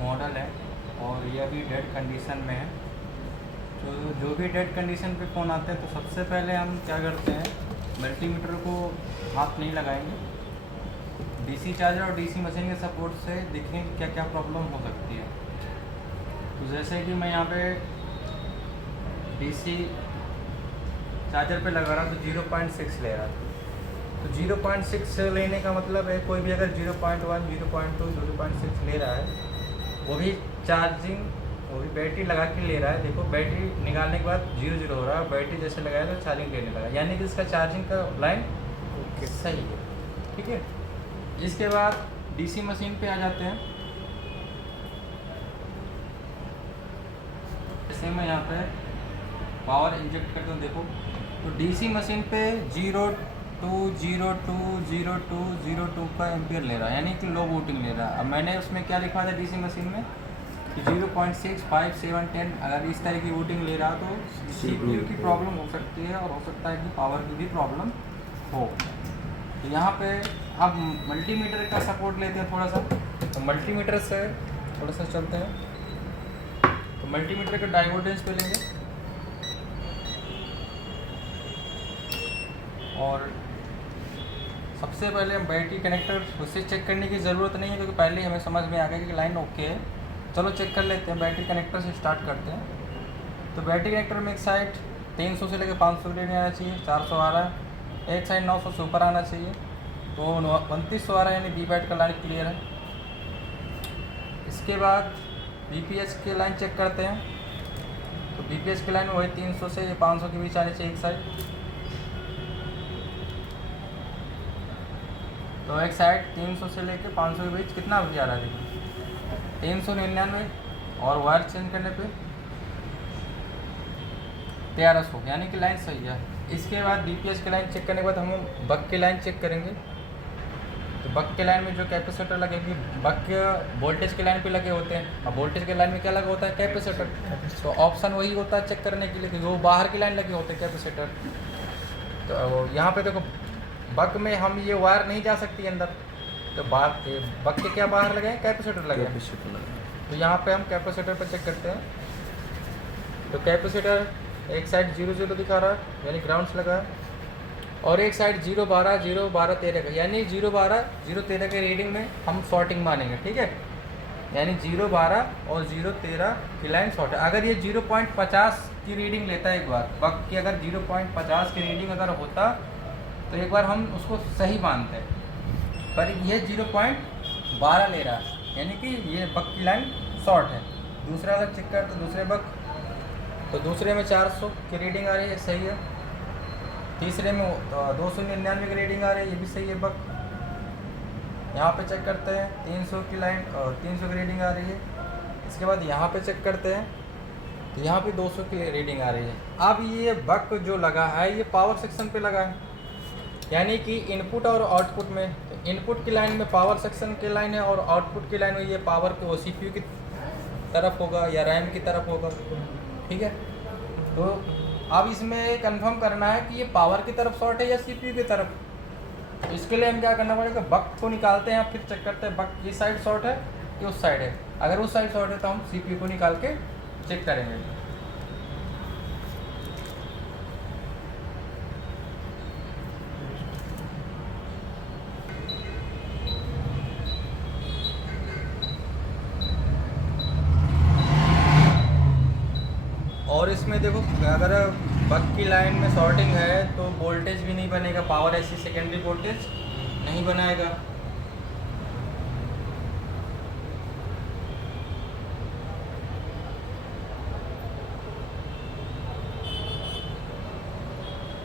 Model है और ये अभी डेड कंडीशन में है। तो जो भी डेड कंडीशन पे फ़ोन आते हैं तो सबसे पहले हम क्या करते हैं, मल्टीमीटर को हाथ नहीं लगाएंगे, डीसी चार्जर और डीसी मशीन के सपोर्ट से देखें कि क्या क्या प्रॉब्लम हो सकती है। तो जैसे कि मैं यहाँ पे डीसी चार्जर पे लगा रहा हूँ तो 0.6 ले रहा है। तो 0.6 लेने का मतलब है कोई भी अगर 0.1, 0.2, 0.6 ले रहा है, वो भी चार्जिंग, वो भी बैटरी लगा के ले रहा है। देखो बैटरी निकालने के बाद 0 हो रहा है, बैटरी जैसे लगाया तो चार्जिंग लेने लगा, यानी कि इसका चार्जिंग का लाइन सही है। ठीक है, इसके बाद डीसी मशीन पे आ जाते हैं। जैसे मैं यहाँ पे पावर इंजेक्ट करता हूँ, देखो तो डीसी मशीन पे 0.2 का एम्पियर ले रहा है, यानी कि लो वोल्टेज ले रहा है। अब मैंने उसमें क्या लिखा था डीसी मशीन में कि 0.6, 5, 7, 10 अगर इस तरह की वोटिंग ले रहा तो सीपीयू की प्रॉब्लम हो सकती है और हो सकता है कि पावर की भी प्रॉब्लम हो। तो यहाँ पे अब मल्टीमीटर का सपोर्ट लेते हैं थोड़ा सा। तो मल्टीमीटर से थोड़ा सा चलते हैं, तो मल्टीमीटर के डायोडेंस पे लेंगे और सबसे पहले हम बैटरी कनेक्टर उससे चेक करने की ज़रूरत नहीं है, क्योंकि पहले ही हमें समझ में आ गया कि लाइन ओके है। चलो चेक कर लेते हैं, बैटरी कनेक्टर से स्टार्ट करते हैं। तो बैटरी कनेक्टर में एक साइड 300 से लेकर 500 रेडियन आना चाहिए, 400 आ रहा है, एक साइड 900 से ऊपर आना चाहिए, तो 2900 आ रहा है, यानी बी बैट का लाइन क्लियर है। इसके बाद बीपीएस की लाइन चेक करते हैं। तो बीपीएस की लाइन में वही 300 से 500 के बीच आनी चाहिए एक साइड। तो एक साइड 300 से लेकर 500 के बीच कितना भी आ रहा है, देखिए 399, और वायर चेंज करने पे 1300, यानी कि लाइन सही है। इसके बाद बीपीएस की लाइन चेक करने के बाद हम बक की लाइन चेक करेंगे। तो बक के लाइन में जो कैपेसिटर लगेगी, बक वोल्टेज के लाइन पे लगे होते हैं, अब वोल्टेज के लाइन में क्या लगा होता है, कैपेसिटर। तो ऑप्शन वही होता है चेक करने के लिए, क्योंकि वो बाहर की लाइन लगे होते हैं कैपेसिटर। तो यहाँ पे देखो बक में हम ये वायर नहीं जा सकती अंदर, तो बक के क्या बाहर लगे हैं, कैपेसिटर लगे हैं। तो यहाँ पे हम कैपेसिटर पर चेक करते हैं। तो कैपेसिटर एक साइड 0 दिखा रहा है, यानी ग्राउंड्स लगा है, और एक साइड 0 12 13 का, यानी 0 12 0 13 के रीडिंग में हम शॉर्टिंग मानेंगे। ठीक है, यानी 0 12 और 0 13 की लाइन शॉर्ट है। अगर ये 0.50 की रीडिंग लेता है, एक बार बक की अगर 0.50 की रीडिंग अगर होता तो एक बार हम उसको सही मानते हैं, पर ये 0.12 ले रहा है, यानी कि ये बक की लाइन शॉर्ट है। दूसरा अगर चेक कर तो दूसरे बक, तो दूसरे में 400 की रीडिंग आ रही है, सही है। तीसरे में 299 की रीडिंग आ रही है, ये भी सही है बक। यहाँ पे चेक करते हैं 300 की लाइन और 300 की रीडिंग आ रही है। इसके बाद यहाँ पे चेक करते हैं तो यहाँ पे 200 की रीडिंग आ रही है। अब ये बक जो लगा है ये पावर सेक्शन पे लगा है, यानी कि इनपुट और आउटपुट में, तो इनपुट की लाइन में पावर सेक्शन की लाइन है और आउटपुट की लाइन में ये पावर को सीपीयू की तरफ होगा या रैम की तरफ होगा। ठीक है, तो अब इसमें कंफर्म करना है कि ये पावर की तरफ शॉर्ट है या सीपीयू की तरफ। तो इसके लिए हम क्या करना पड़ेगा, बक को निकालते हैं, फिर चेक करते हैं बक इस साइड शॉर्ट है कि उस साइड है। अगर उस साइड शॉर्ट है तो हम सीपीयू को निकाल के चेक करेंगे। और इसमें देखो अगर बक की लाइन में शॉर्टिंग है तो वोल्टेज भी नहीं बनेगा, पावर ऐसी सेकेंडरी वोल्टेज नहीं बनाएगा।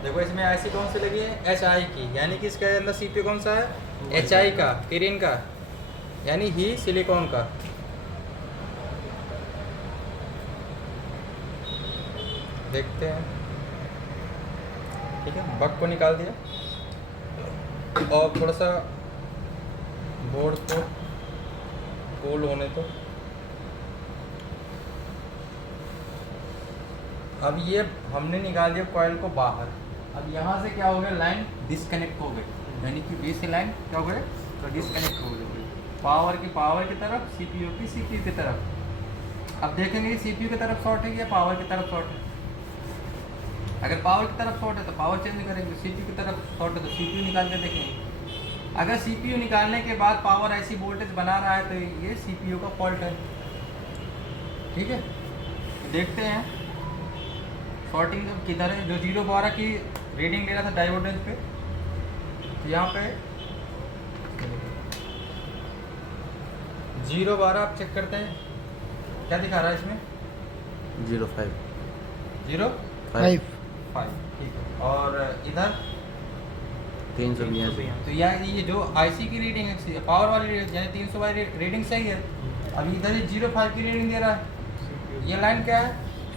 देखो इसमें ऐसी कौन सी लगी है, HI की, यानी कि इसके अंदर सीपीयू कौन सा है, HI का, किरिन का, यानी ही सिलिकॉन का। देखते हैं। ठीक है, बक को निकाल दिया और थोड़ा सा बोर्ड को कूल होने तो अब ये हमने निकाल दिया कॉइल को बाहर। अब यहाँ से क्या हो गया, लाइन डिस्कनेक्ट हो गई, यानी कि बी से लाइन क्या हो गई, तो डिस्कनेक्ट हो गई। पावर की तरफ, सीपीयू की सीपीयू की तरफ। अब देखेंगे कि सीपीयू की तरफ शॉर्ट है या पावर की तरफ शॉर्ट है। अगर पावर की तरफ शॉर्ट है तो पावर चेंज करेंगे, सीपीयू की तरफ शॉर्ट है तो सीपीयू निकाल के देखेंगे। अगर सीपीयू निकालने के बाद पावर ऐसी वोल्टेज बना रहा है तो ये सीपीयू का फॉल्ट है। ठीक है, तो देखते हैं शॉर्टिंग किधर है। जो 012 की रीडिंग ले रहा था डायोडेंस पे, तो यहाँ पे 012 आप चेक करते हैं, क्या दिखा रहा है इसमें? 05 05। ठीक है, और इधर 382। तो ये जो आईसी की रीडिंग है पावर वाली यानी 300 वाली रीडिंग सही है। अभी इधर ये 05 की रीडिंग दे रहा है। ये लाइन क्या है?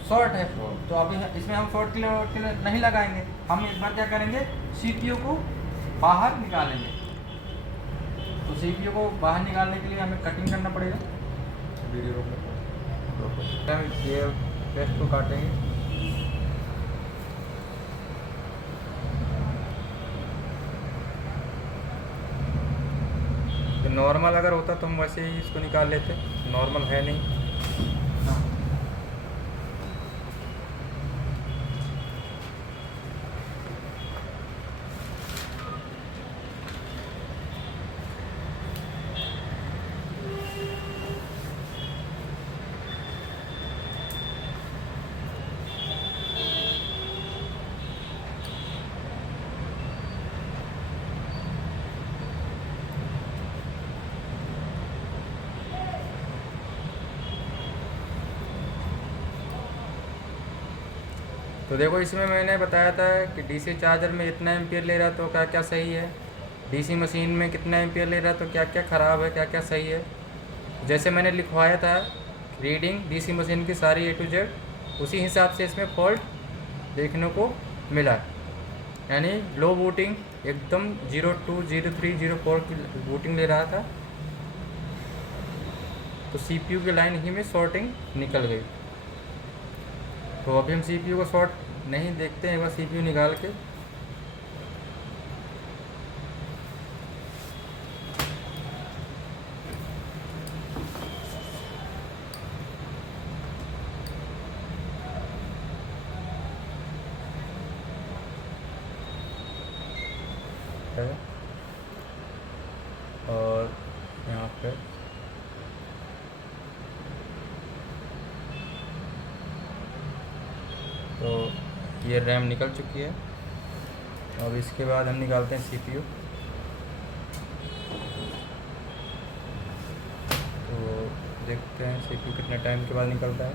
शॉर्ट है। तो अभी इसमें हम शॉर्ट के लिए नहीं लगाएंगे। हम इस बार क्या करेंगे, सीपीयू को बाहर निकालेंगे। तो सीपीयू को बाहर निकालने के लिए हमें कटिंग करना पड़ेगा। वीडियो रोक, ये पेस्ट को काटेंगे। नॉर्मल अगर होता तो हम वैसे ही इसको निकाल लेते, नॉर्मल है नहीं। तो देखो इसमें मैंने बताया था कि डीसी चार्जर में इतना एम्पियर ले रहा तो क्या क्या सही है, डीसी मशीन में कितना एम्पियर ले रहा तो क्या क्या ख़राब है, क्या क्या सही है। जैसे मैंने लिखवाया था रीडिंग डीसी मशीन की सारी A to Z, उसी हिसाब से इसमें फॉल्ट देखने को मिला। यानी लो बूटिंग एकदम 02, 03, 04 की बूटिंग ले रहा था। तो CPU की लाइन ही में शॉर्टिंग निकल गई। तो अभी हम CPU को शॉर्ट नहीं देखते हैं, एक बार CPU निकाल के। और यहाँ पे तो ये रैम निकल चुकी है। अब इसके बाद हम निकालते हैं CPU। तो देखते हैं CPU कितने टाइम के बाद निकलता है।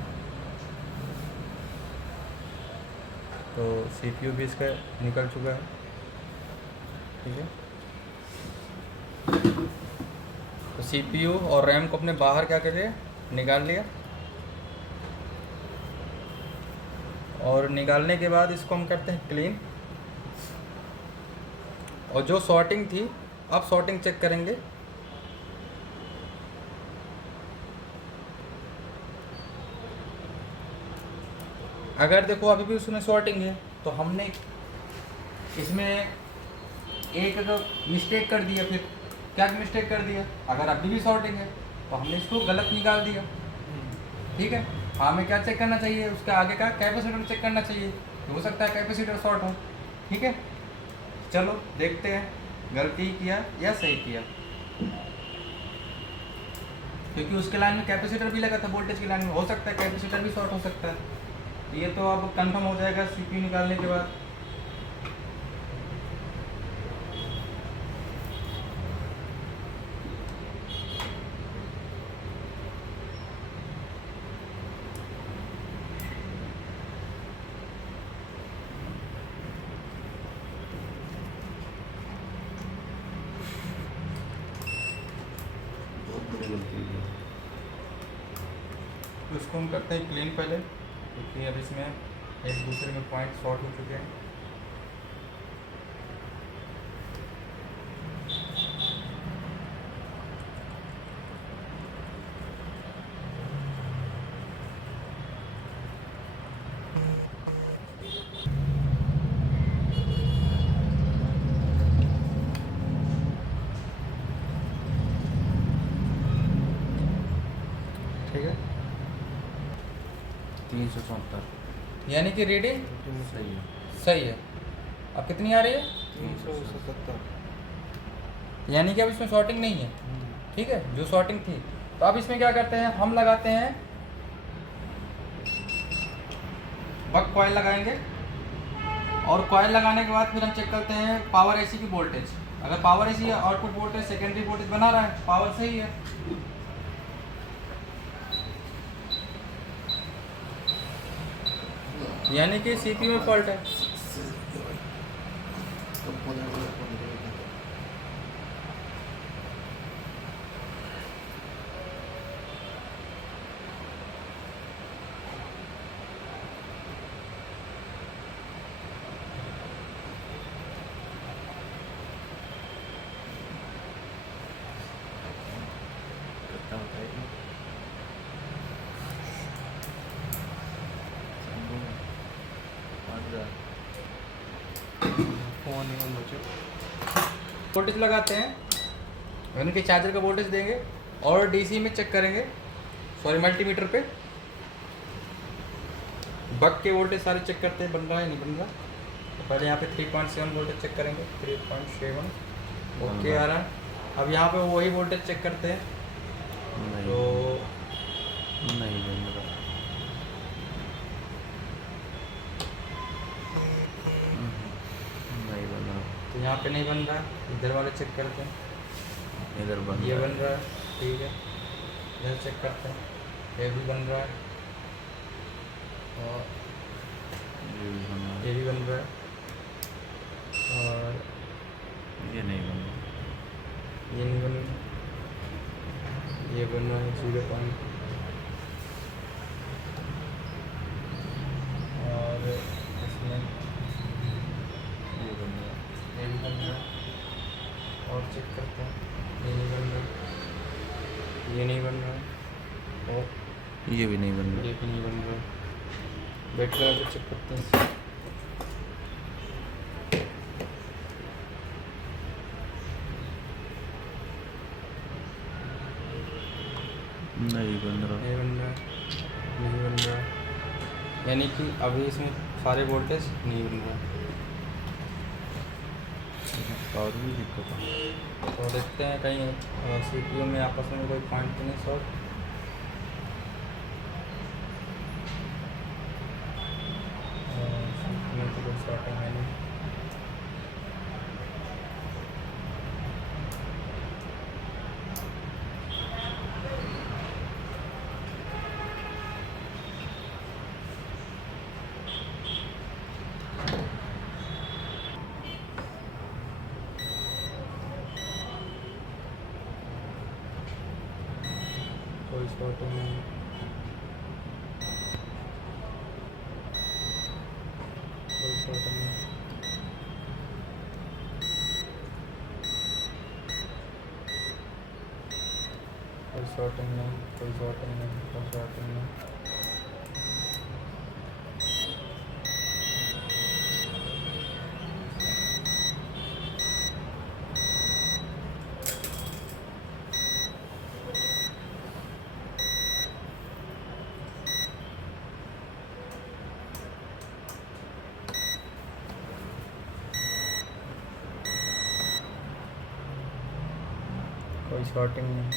तो CPU भी इसका निकल चुका है। ठीक है, तो CPU और रैम को अपने बाहर क्या कर लिया, निकाल लिया। और निकालने के बाद इसको हम करते हैं क्लीन। और जो शॉर्टिंग थी, अब शॉर्टिंग चेक करेंगे। अगर देखो अभी भी उसमें शॉर्टिंग है तो हमने इसमें एक मिस्टेक कर दिया। फिर क्या मिस्टेक कर दिया, अगर अभी भी शॉर्टिंग है तो हमने इसको गलत निकाल दिया। ठीक है, हमें क्या चेक करना चाहिए, उसके आगे का कैपेसिटर चेक करना चाहिए। हो सकता है कैपेसिटर शॉर्ट हो। ठीक है, चलो देखते हैं गलती किया या सही किया। क्योंकि उसके लाइन में कैपेसिटर भी लगा था, वोल्टेज की लाइन में, हो सकता है कैपेसिटर भी शॉर्ट हो सकता है। ये तो अब कंफर्म हो जाएगा CPU निकालने के बाद। तो इसको हम करते हैं क्लीन पहले, क्योंकि अब इसमें एक दूसरे में पॉइंट शॉर्ट हो चुके हैं। ठीक है। 374 यानी कि रीडिंग सही है। सही है। अब कितनी आ रही है? 377। यानी कि अब इसमें शॉर्टिंग नहीं है, ठीक है, जो शॉर्टिंग थी। तो अब इसमें क्या करते हैं, हम लगाते हैं बक कॉइल लगाएंगे, और कॉइल लगाने के बाद फिर हम चेक करते हैं पावर एसी की वोल्टेज। अगर power AC output voltage secondary voltage बना रहा है, पावर सही है। यानी कि सीपीयू में फॉल्ट है। कितना होता है ये? फोन ही हम बचे। वोल्टेज लगाते हैं, यानी कि चार्जर का वोल्टेज देंगे और डीसी में चेक करेंगे, सॉरी मल्टीमीटर पे बक के वोल्टेज सारे चेक करते हैं, बन रहा है नहीं बन रहा। तो पहले यहाँ पे 3.7 वोल्टेज चेक करेंगे, 3.7 ओके आ रहा है। अब यहाँ पे वही वोल्टेज चेक करते हैं, नहीं तो नहीं बन रहा। नहीं बन रहा। तो यहाँ पे नहीं बन रहा, इधर वाले चेक करते हैं, इधर बन ये रहा बन रहा है, ठीक है, इधर चेक करते हैं, ये भी बन रहा है, और ये भी बन रहा ये भी बन रहा है, और है। ये नहीं बन रहा। ये नहीं बन रहा, ये बन रहा है 0. और इसमें ये बन रहा है। ये भी बन रहा है, और चेक करते हैं, ये नहीं बन रहा, ये नहीं बन रहा, और ये भी नहीं बन रहा। ये भी नहीं बन रहा। बैटरी लगा के चेक करते हैं। नहीं बन रहा। नहीं बन रहा, नहीं बन रहा, यानी कि अभी इसमें सारे वोल्टेज नहीं बन रहा। और भी दिक्कत है। तो देखते हैं कहीं सीपीयू में आपस में कोई पॉइंट तो नहीं शॉर्ट। सीपीयू में तो कोई शॉर्टिंग है नहीं। कोई शॉर्टिंग नहीं, कोई शॉर्टिंग नहीं, कोई शॉर्टिंग नहीं, कोई शॉर्टिंग नहीं, कोई शॉर्टिंग नहीं। कोई शॉर्टिंग नहीं,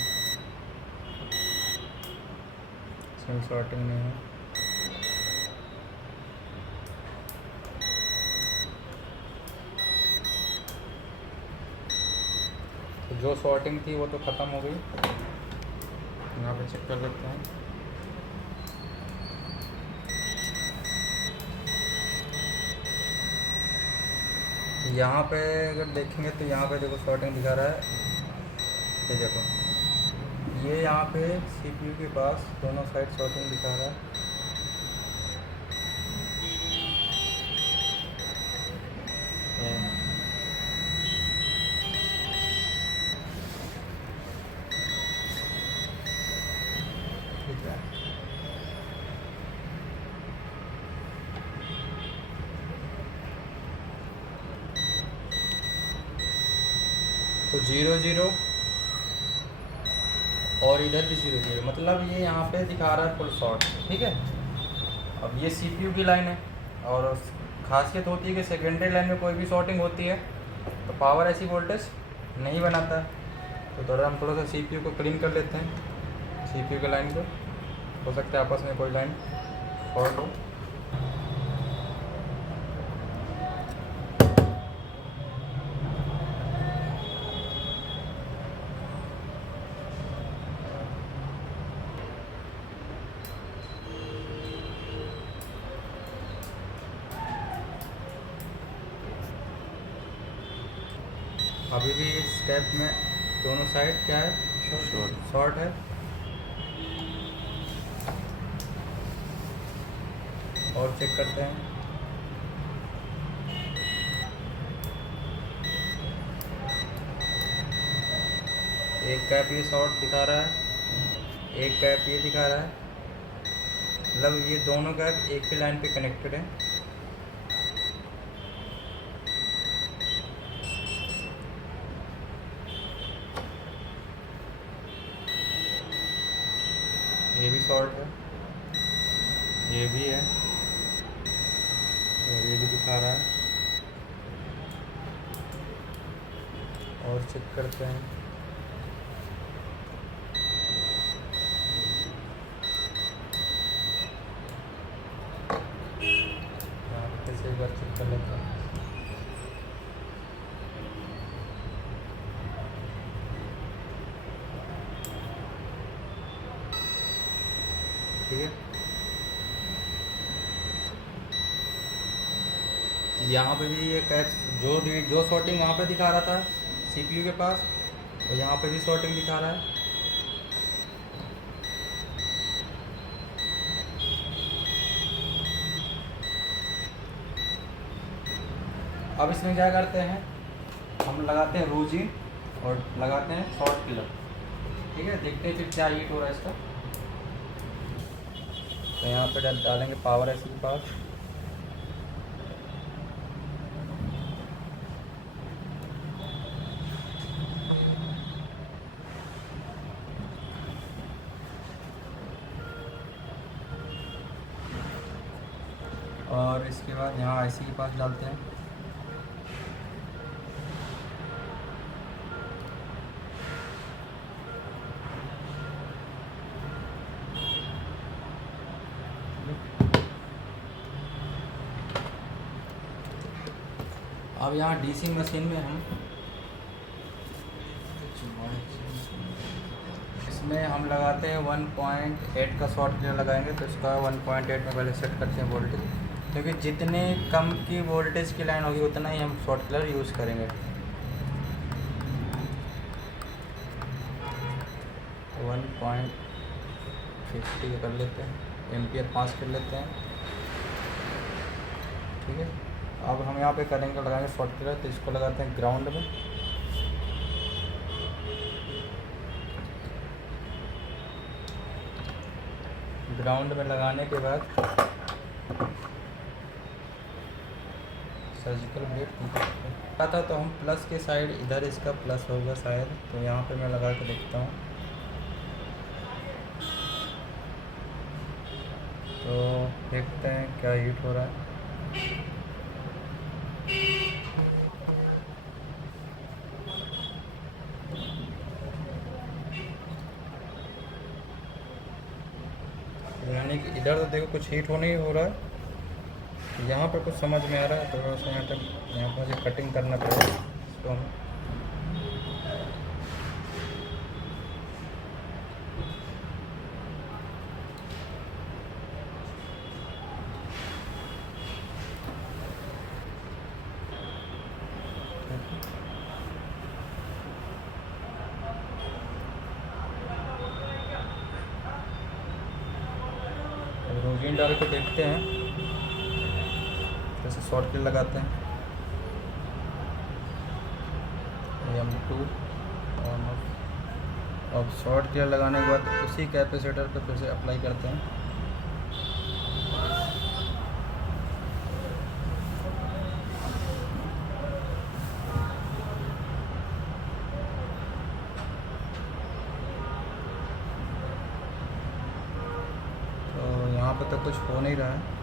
इसमें शॉर्टिंग नहीं है। तो जो शॉर्टिंग थी वो तो ख़त्म हो गई। यहाँ पे चेक कर लेते हैं। तो यहाँ पे अगर देखेंगे तो यहाँ पे देखो शॉर्टिंग दिखा रहा है, ये देखो, ये यहाँ पे सीपीयू के पास दोनों साइड शॉर्टिंग दिखा रहा है। ये ठीक है। तो 0 0 और इधर भी 0 0, मतलब ये यहाँ पे दिखा रहा है फुल शॉर्ट। ठीक है, अब ये CPU की लाइन है और खासियत होती है कि सेकेंडरी लाइन में कोई भी शॉर्टिंग होती है तो पावर ऐसी वोल्टेज नहीं बनाता। तो हम थोड़ा सा CPU को क्लीन कर लेते हैं, CPU की लाइन को। हो सकता है आपस में कोई लाइन फॉल्ट हो। अभी भी इस स्टेप में दोनों साइड क्या है, शॉर्ट है। और चेक करते हैं, एक कैप ये शॉर्ट दिखा रहा है, एक कैप ये दिखा रहा है, मतलब ये दोनों कैप एक ही लाइन पे कनेक्टेड है। ये भी शॉर्ट है, ये भी है और ये भी दिखा रहा है। और चेक करते हैं, फिर से एक बार चेक कर लेते हैं। ठीक है, यहाँ पे भी ये कैप जो शॉर्टिंग वहाँ पे दिखा रहा था CPU के पास, तो यहाँ पे भी शॉर्टिंग दिखा रहा है। अब इसमें क्या करते हैं, हम लगाते हैं रोजीन और लगाते हैं शॉर्ट किलर। ठीक है, देखते हैं फिर क्या हीट हो रहा है इसका। तो यहाँ पे डालेंगे पावर ऐसी के पास, और इसके बाद यहाँ IC के पास डालते हैं। अब यहाँ DC मशीन में हम इसमें हम लगाते हैं 1.8 का शॉर्ट क्लियर लगाएंगे। तो इसका 1.8 में पहले सेट करते हैं वोल्टेज, क्योंकि जितने कम की वोल्टेज की लाइन होगी उतना ही हम शॉर्ट क्लियर यूज़ करेंगे। 1.50 कर लेते हैं, एम्पियर 5 कर लेते हैं। ठीक है, अब हम यहाँ पे करेंगे, लगाएंगे शॉर्ट क्लियर। तो इसको लगाते हैं ग्राउंड में। ग्राउंड में लगाने के बाद सर्जिकल ब्लेड आता तो हम प्लस के साइड, इधर इसका प्लस होगा शायद, तो यहाँ पे मैं लगा के देखता हूँ। तो देखते हैं क्या हीट हो रहा है। यानी कि इधर तो देखो कुछ हीट होने ही हो रहा है, यहाँ पर कुछ समझ में आ रहा है। थोड़ा सा यहाँ पर मुझे कटिंग करना पड़ेगा इसको हम। रोजीन डाल के देखते हैं, जैसे शॉर्ट क्लियर लगाते हैं। M2 on off. अब शॉर्ट क्लियर लगाने के बाद उसी कैपेसिटर पे फिर से अप्लाई करते हैं। पे तो कुछ हो नहीं रहा है।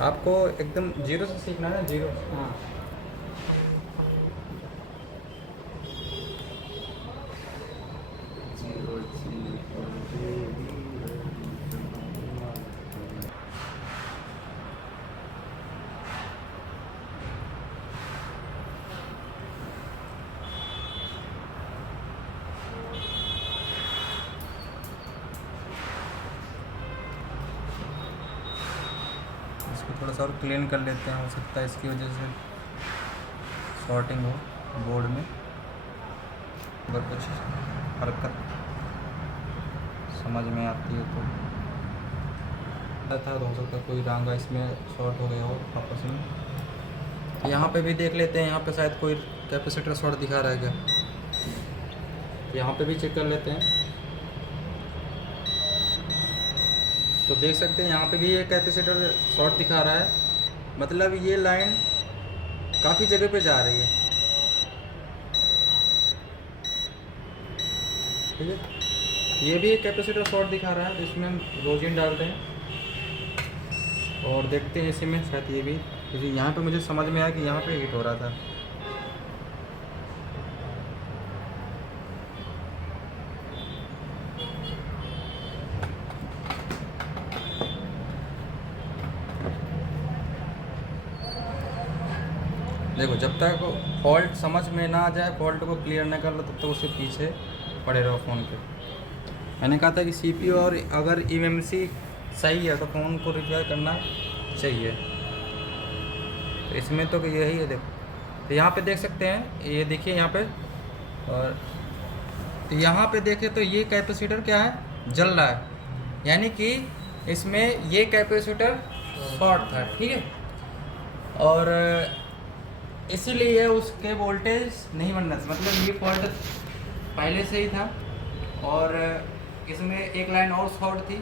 आपको एकदम जीरो से सीखना है ना, जीरो। हाँ, इसको थोड़ा सा और क्लीन कर लेते हैं, हो सकता है इसकी वजह से शॉर्टिंग हो बोर्ड में, अगर कुछ हरकत समझ में आती है तो। था तो हो सकता है कोई रांगा इसमें शॉर्ट हो गया हो आपस में। यहाँ पे भी देख लेते हैं, यहाँ पे शायद कोई कैपेसिटर शॉर्ट दिखा रहा है क्या, यहाँ पे भी चेक कर लेते हैं। तो देख सकते हैं यहाँ पे भी ये कैपेसिटर शॉर्ट दिखा रहा है, मतलब ये लाइन काफ़ी जगह पे जा रही है। ठीक है, ये भी एक कैपेसिटर शॉर्ट दिखा रहा है, तो इसमें हम रोजिन डालते हैं और देखते हैं इसी में शायद ये भी, क्योंकि यहाँ पे मुझे समझ में आया कि यहाँ पे हीट हो रहा था। देखो, जब तक फॉल्ट समझ में ना आ जाए, फॉल्ट को क्लियर ना कर लो, तब तक उसके पीछे पड़े रहो फ़ोन के। मैंने कहा था कि सीपीयू और अगर ईएमसी सही है तो फ़ोन को रिपेयर करना चाहिए। तो इसमें तो यही है। देखो, तो यहाँ पे देख सकते हैं, ये देखिए यहाँ पे, और तो यहाँ पे देखें तो ये कैपेसिटर क्या है, जल रहा है, यानी कि इसमें ये कैपेसिटर शॉर्ट था। ठीक है, और इसीलिए उसके वोल्टेज नहीं बनना था, मतलब ये फॉल्ट पहले से ही था। और इसमें एक लाइन और शॉर्ट थी,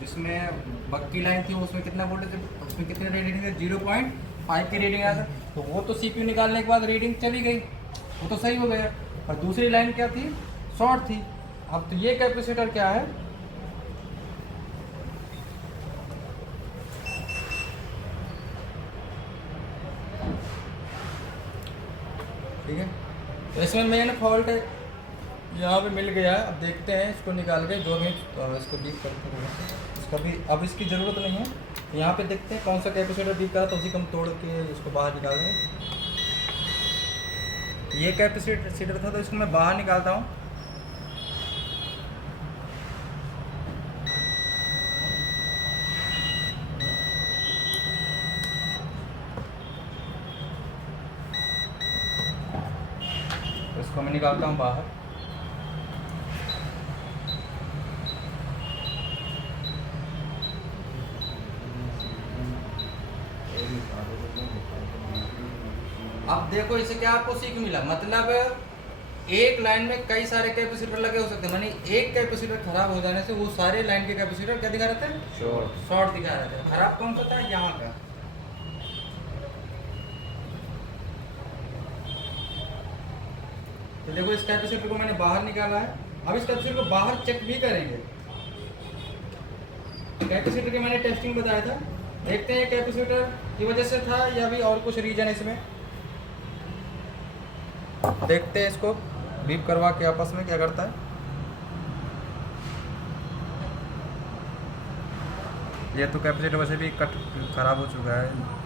जिसमें बक्की लाइन थी, उसमें कितना वोल्टेज, उसमें कितने रीडिंग थे, 0.5 की रीडिंग आया था। तो वो तो सीपीयू निकालने के बाद रीडिंग चली गई, वो तो सही हो गया। और दूसरी लाइन क्या थी, शॉर्ट थी। अब तो ये कैपेसिटर क्या है, ठीक है, तो इसमें मैंने फॉल्ट यहाँ पे मिल गया है। अब देखते हैं इसको निकाल के, जो भी इसको डीप करते हैं इसका भी, अब इसकी ज़रूरत नहीं है। यहाँ पे देखते हैं कौन सा कैपेसिटर डीप करा, तो उसी को हम तोड़ के इसको बाहर निकाल देंगे। ये कैपेसिटर था, तो इसको मैं बाहर निकालता हूँ। इसको मैं निकालता हूँ बाहर। अब देखो, इसे क्या आपको सीख मिला, मतलब एक लाइन में कई सारे कैपेसिटर लगे हो सकते हैं, मानी एक कैपेसिटर खराब हो जाने से वो सारे लाइन के कैपेसिटर क्या दिखा रहे थे, शॉर्ट दिखा रहे थे। खराब कौन सा था, यहाँ का। तो देखो, इस कैपेसिटर को मैंने बाहर निकाला है। अब इस कैपेसिटर को बाहर चेक भी करेंगे। कैपेसिटर की मैंने टेस्टिंग बताया था, देखते हैं कैपेसिटर की वजह से था या भी और कुछ रीजन इसमें। देखते हैं इसको बीप करवा के आपस में क्या करता है। ये तो कैपेसिटर वैसे भी कट खराब हो चुका है।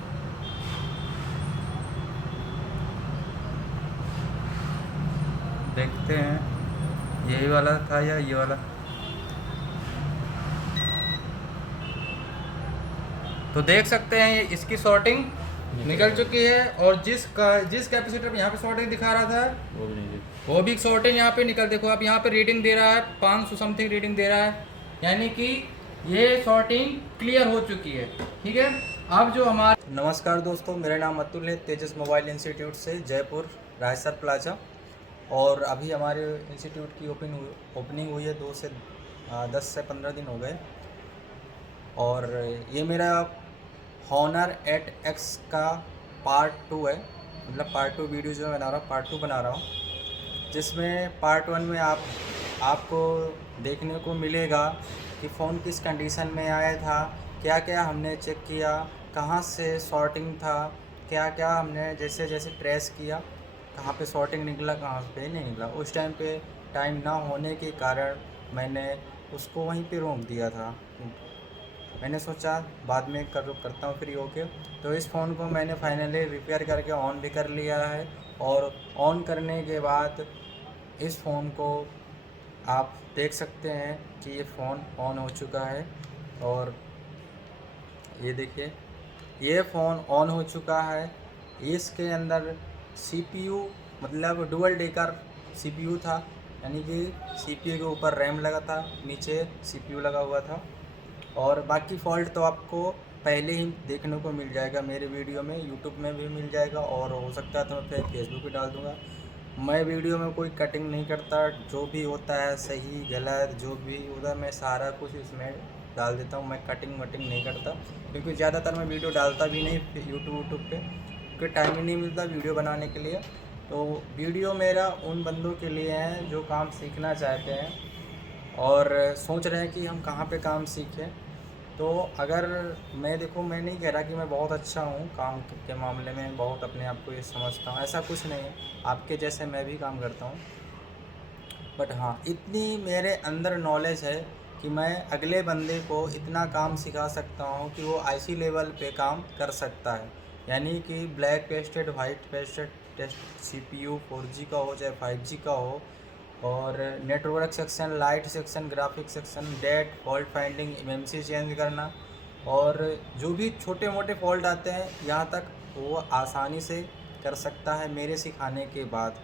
देखते हैं यही वाला था या ये वाला। तो देख सकते हैं इसकी शॉर्टिंग निकल चुकी है। और जिस कैपेसिटर पे यहाँ पे शॉर्टिंग दिखा रहा था वो भी नहीं दिख। वो भी शॉर्टिंग यहाँ पे निकल, देखो आप यहाँ पे रीडिंग दे रहा है 500 समथिंग रीडिंग दे रहा है, यानी कि ये शॉर्टिंग क्लियर हो चुकी है। ठीक है, अब जो हमारा नमस्कार दोस्तों, मेरा नाम अतुल है, तेजस मोबाइल इंस्टीट्यूट से जयपुर रायसर प्लाजा। और अभी हमारे इंस्टीट्यूट की ओपनिंग हुई है 10 से 15 दिन हो गए। और ये मेरा हॉनर 8X का पार्ट 2 है, मतलब पार्ट 2 वीडियो जो मैं बना रहा हूँ, पार्ट 2 बना रहा हूँ, जिसमें पार्ट 1 में आपको देखने को मिलेगा कि फ़ोन किस कंडीशन में आया था, क्या क्या हमने चेक किया, कहाँ से शॉर्टिंग था, क्या क्या हमने जैसे जैसे ट्रेस किया, कहाँ पे शॉर्टिंग निकला कहाँ पे नहीं निकला। उस टाइम पे टाइम ना होने के कारण मैंने उसको वहीं पे रोक दिया था। मैंने सोचा बाद में करता हूँ फ्री होके। तो इस फ़ोन को मैंने फाइनली रिपेयर करके ऑन भी कर लिया है। और ऑन करने के बाद इस फ़ोन को आप देख सकते हैं कि ये फ़ोन ऑन हो चुका है। और ये देखिए, ये फ़ोन ऑन हो चुका है। इसके अंदर CPU मतलब डुअल डेकर CPU था, यानी कि CPU के ऊपर रैम लगा था, नीचे CPU लगा हुआ था। और बाकी फ़ॉल्ट तो आपको पहले ही देखने को मिल जाएगा मेरे वीडियो में, यूट्यूब में भी मिल जाएगा, और हो सकता है तो मैं फिर फेसबुक पे डाल दूँगा। मैं वीडियो में कोई कटिंग नहीं करता, जो भी होता है सही गलत जो भी होता है मैं सारा कुछ इसमें डाल देता हूँ। मैं कटिंग वटिंग नहीं करता, क्योंकि ज़्यादातर मैं वीडियो डालता भी नहीं यूट्यूब पे, क्योंकि टाइम ही नहीं मिलता वीडियो बनाने के लिए। तो वीडियो मेरा उन बंदों के लिए है जो काम सीखना चाहते हैं और सोच रहे हैं कि हम कहाँ पे काम सीखें। तो अगर मैं नहीं कह रहा कि मैं बहुत अच्छा हूँ काम के मामले में, बहुत अपने आप को ये समझता हूँ, ऐसा कुछ नहीं है। आपके जैसे मैं भी काम करता हूँ, बट हाँ इतनी मेरे अंदर नॉलेज है कि मैं अगले बंदे को इतना काम सिखा सकता हूँ कि वो IC लेवल पे काम कर सकता है। यानी कि black pasted white pasted test CPU 4G का हो चाहे 5G का हो, और network section, light section, graphic section, date, fault finding, MMC change करना, और जो भी छोटे मोटे फॉल्ट आते हैं यहाँ तक वो आसानी से कर सकता है मेरे सिखाने के बाद।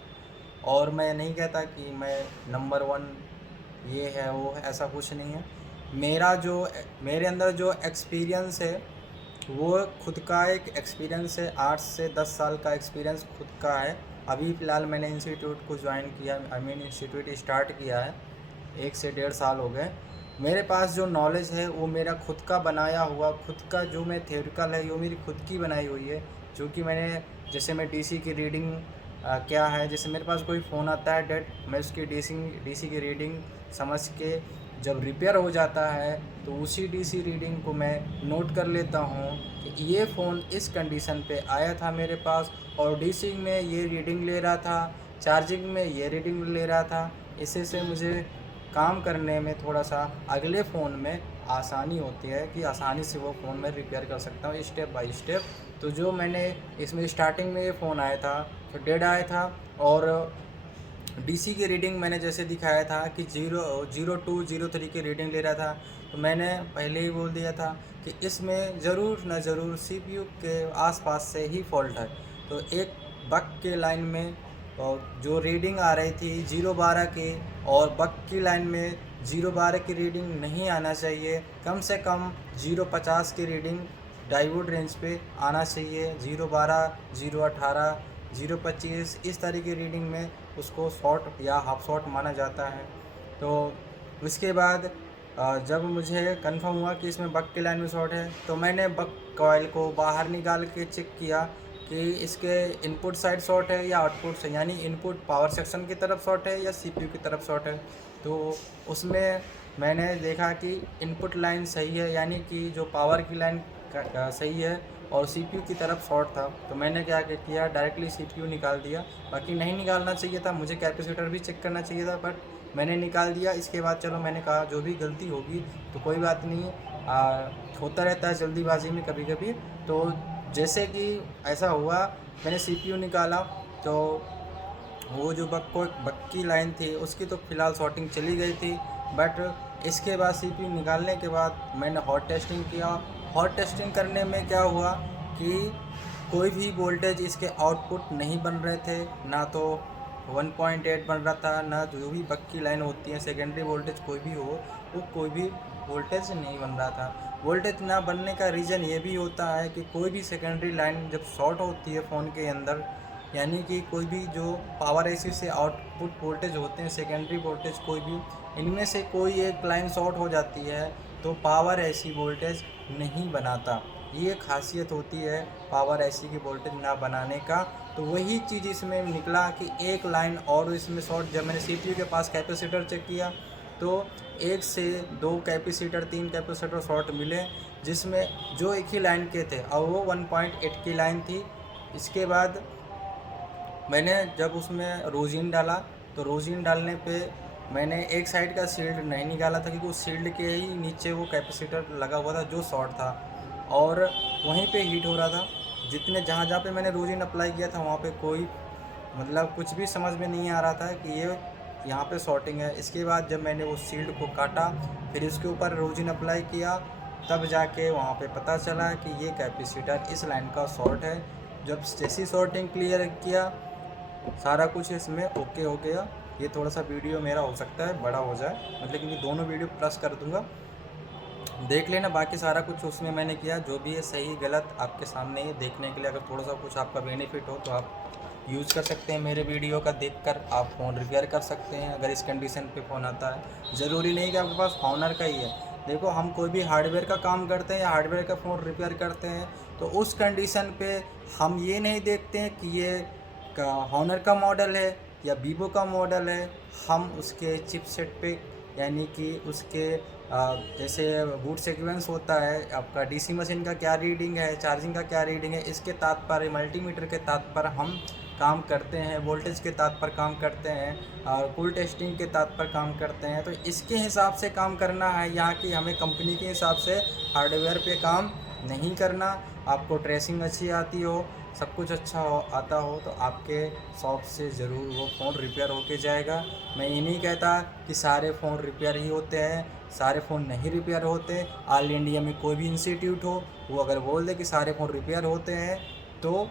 और मैं नहीं कहता कि मैं नंबर 1 ये है वो है, ऐसा कुछ नहीं है। मेरे अंदर जो एक्सपीरियंस है वो खुद का एक एक्सपीरियंस है, 8 से 10 साल का एक्सपीरियंस खुद का है। अभी फ़िलहाल मैंने इंस्टीट्यूट को ज्वाइन किया, इंस्टीट्यूट स्टार्ट किया है, 1 से 1.5 साल हो गए। मेरे पास जो नॉलेज है वो मेरा खुद का बनाया हुआ, खुद का जो मैं थ्योरिकल है वो मेरी खुद की बनाई हुई है, जो कि मैंने जैसे मैं DC की रीडिंग क्या है, जैसे मेरे पास कोई फ़ोन आता है डेट, मैं उसकी DC की रीडिंग समझ के जब रिपेयर हो जाता है तो उसी DC रीडिंग को मैं नोट कर लेता हूँ कि ये फ़ोन इस कंडीशन पे आया था मेरे पास, और DC में ये रीडिंग ले रहा था, चार्जिंग में ये रीडिंग ले रहा था। इससे से मुझे काम करने में थोड़ा सा अगले फ़ोन में आसानी होती है कि आसानी से वो फ़ोन मैं रिपेयर कर सकता हूँ स्टेप बाय स्टेप। तो जो मैंने इसमें स्टार्टिंग में ये फ़ोन आया था तो डेड आया था, और DC की रीडिंग मैंने जैसे दिखाया था कि 02 03 की रीडिंग ले रहा था, तो मैंने पहले ही बोल दिया था कि इसमें ज़रूर न ज़रूर CPU के आसपास से ही फॉल्ट है। तो एक बक के लाइन में और जो रीडिंग आ रही थी 012 की, और बक की लाइन में 012 की रीडिंग नहीं आना चाहिए, कम से कम 050 की रीडिंग डायोड रेंज पे आना चाहिए। 012, 018, 025 इस तरह की रीडिंग में उसको शॉर्ट या हाफ शॉर्ट माना जाता है। तो उसके बाद जब मुझे कंफर्म हुआ कि इसमें बक की लाइन में शॉर्ट है, तो मैंने बक कॉइल को बाहर निकाल के चेक किया कि इसके इनपुट साइड शॉर्ट है या आउटपुट से, यानी इनपुट पावर सेक्शन की तरफ शॉर्ट है या CPU की तरफ शॉर्ट है। तो उसमें मैंने देखा कि इनपुट लाइन सही है, यानी कि जो पावर की लाइन सही है, और CPU की तरफ शॉर्ट था। तो मैंने क्या किया, डायरेक्टली CPU निकाल दिया। बाकी नहीं निकालना चाहिए था, मुझे कैपेसिटर भी चेक करना चाहिए था, बट मैंने निकाल दिया। इसके बाद चलो मैंने कहा जो भी गलती होगी तो कोई बात नहीं, होता रहता है जल्दीबाजी में कभी कभी। तो जैसे कि ऐसा हुआ, मैंने CPU निकाला तो वो जो बक की लाइन थी उसकी तो फ़िलहाल शॉर्टिंग चली गई थी। बट इसके बाद CPU निकालने के बाद मैंने हॉट टेस्टिंग किया। हॉट टेस्टिंग करने में क्या हुआ कि कोई भी वोल्टेज इसके आउटपुट नहीं बन रहे थे, ना तो 1.8 बन रहा था, ना जो भी बक की लाइन होती है सेकेंडरी वोल्टेज कोई भी हो, वो कोई भी वोल्टेज नहीं बन रहा था। वोल्टेज ना बनने का रीज़न ये भी होता है कि कोई भी सेकेंडरी लाइन जब शॉर्ट होती है फ़ोन के अंदर, यानी कि कोई भी जो पावर एसी से आउटपुट वोल्टेज होते हैं, सेकेंडरी वोल्टेज कोई भी, इनमें से कोई एक लाइन शॉर्ट हो जाती है तो पावर एसी वोल्टेज नहीं बनाता। ये खासियत होती है पावर एसी की वोल्टेज ना बनाने का। तो वही चीज़ इसमें निकला कि एक लाइन और इसमें शॉर्ट। जब मैंने सीपीयू के पास कैपेसिटर चेक किया तो 1 से 2 कैपेसिटर 3 कैपेसिटर शॉर्ट मिले, जिसमें जो एक ही लाइन के थे और वो 1.8 की लाइन थी। इसके बाद मैंने जब उसमें रोजीन डाला तो रोजीन डालने पे मैंने एक साइड का शील्ड नहीं निकाला था, क्योंकि उस शील्ड के ही नीचे वो कैपेसिटर लगा हुआ था जो शॉर्ट था और वहीं पे हीट हो रहा था। जितने जहाँ जहाँ पे मैंने रोजीन अप्लाई किया था वहाँ पे कोई मतलब कुछ भी समझ में नहीं आ रहा था कि ये यहाँ पे शॉर्टिंग है। इसके बाद जब मैंने उस शील्ड को काटा, फिर इसके ऊपर रोजीन अप्लाई किया, तब जाके वहाँ पे पता चला कि ये कैपेसिटर इस लाइन का शॉर्ट है। जब जैसी शॉर्टिंग क्लियर किया, सारा कुछ इसमें ओके हो गया। ये थोड़ा सा वीडियो मेरा हो सकता है बड़ा हो जाए, मतलब कि दोनों वीडियो प्लस कर दूंगा, देख लेना। बाकी सारा कुछ उसमें मैंने किया, जो भी है सही गलत आपके सामने ही देखने के लिए। अगर थोड़ा सा कुछ आपका बेनिफिट हो तो आप यूज़ कर सकते हैं मेरे वीडियो का देखकर, आप फ़ोन रिपेयर कर सकते हैं अगर इस कंडीशन पे फ़ोन आता है। ज़रूरी नहीं कि आपके पास हॉनर का ही है। देखो, हम कोई भी हार्डवेयर का काम करते हैं या हार्डवेयर का फ़ोन रिपेयर करते हैं तो उस कंडीशन पे हम ये नहीं देखते हैं कि ये हॉनर का मॉडल है या वीवो का मॉडल है। हम उसके चिपसेट पे, यानी कि उसके जैसे बूट सीक्वेंस होता है, आपका डीसी मशीन का क्या रीडिंग है, चार्जिंग का क्या रीडिंग है, इसके तात्पर्य मल्टीमीटर के तात्पर्य हम काम करते हैं, वोल्टेज के तात्पर्य काम करते हैं और कूल टेस्टिंग के तात्पर्य काम करते हैं। तो इसके हिसाब से काम करना है, यहाँ की हमें कंपनी के हिसाब से हार्डवेयर पे काम नहीं करना। आपको ट्रेसिंग अच्छी आती हो, सब कुछ अच्छा हो आता हो तो आपके शॉप से ज़रूर वो फ़ोन रिपेयर होके जाएगा। मैं ये नहीं कहता कि सारे फ़ोन रिपेयर ही होते हैं, सारे फ़ोन नहीं रिपेयर होते। ऑल इंडिया में कोई भी इंस्टीट्यूट हो, वो अगर बोल दे कि सारे फ़ोन रिपेयर होते हैं तो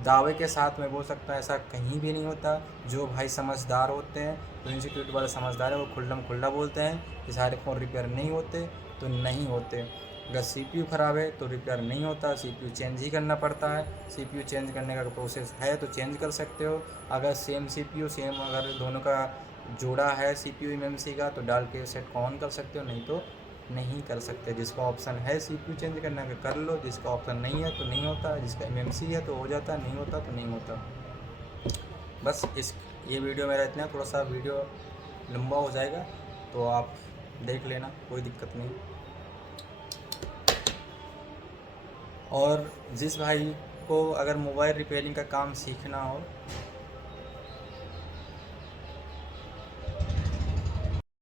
दावे के साथ मैं बोल सकता हूँ ऐसा कहीं भी नहीं होता। जो भाई समझदार होते हैं, जो इंस्टीट्यूट वाले समझदार हैं, वो खुल्लम खुल्ला बोलते हैं कि सारे फ़ोन रिपेयर नहीं होते तो नहीं होते। अगर सीपीयू ख़राब है तो रिपेयर नहीं होता, सीपीयू चेंज ही करना पड़ता है। सीपीयू चेंज करने का प्रोसेस है तो चेंज कर सकते हो। अगर सेम सीपीयू सेम अगर दोनों का जोड़ा है सीपीयू एमएमसी का तो डाल के सेट को ऑन कर सकते हो, नहीं तो नहीं कर सकते। जिसका ऑप्शन है सीपीयू चेंज करने का कर लो, जिसका ऑप्शन नहीं है तो नहीं होता, जिसका एमएमसी है तो हो जाता, नहीं होता तो नहीं होता। बस ये वीडियो मेरा इतना, थोड़ा सा वीडियो लंबा हो जाएगा तो आप देख लेना, कोई दिक्कत नहीं। और जिस भाई को अगर मोबाइल रिपेयरिंग का काम सीखना हो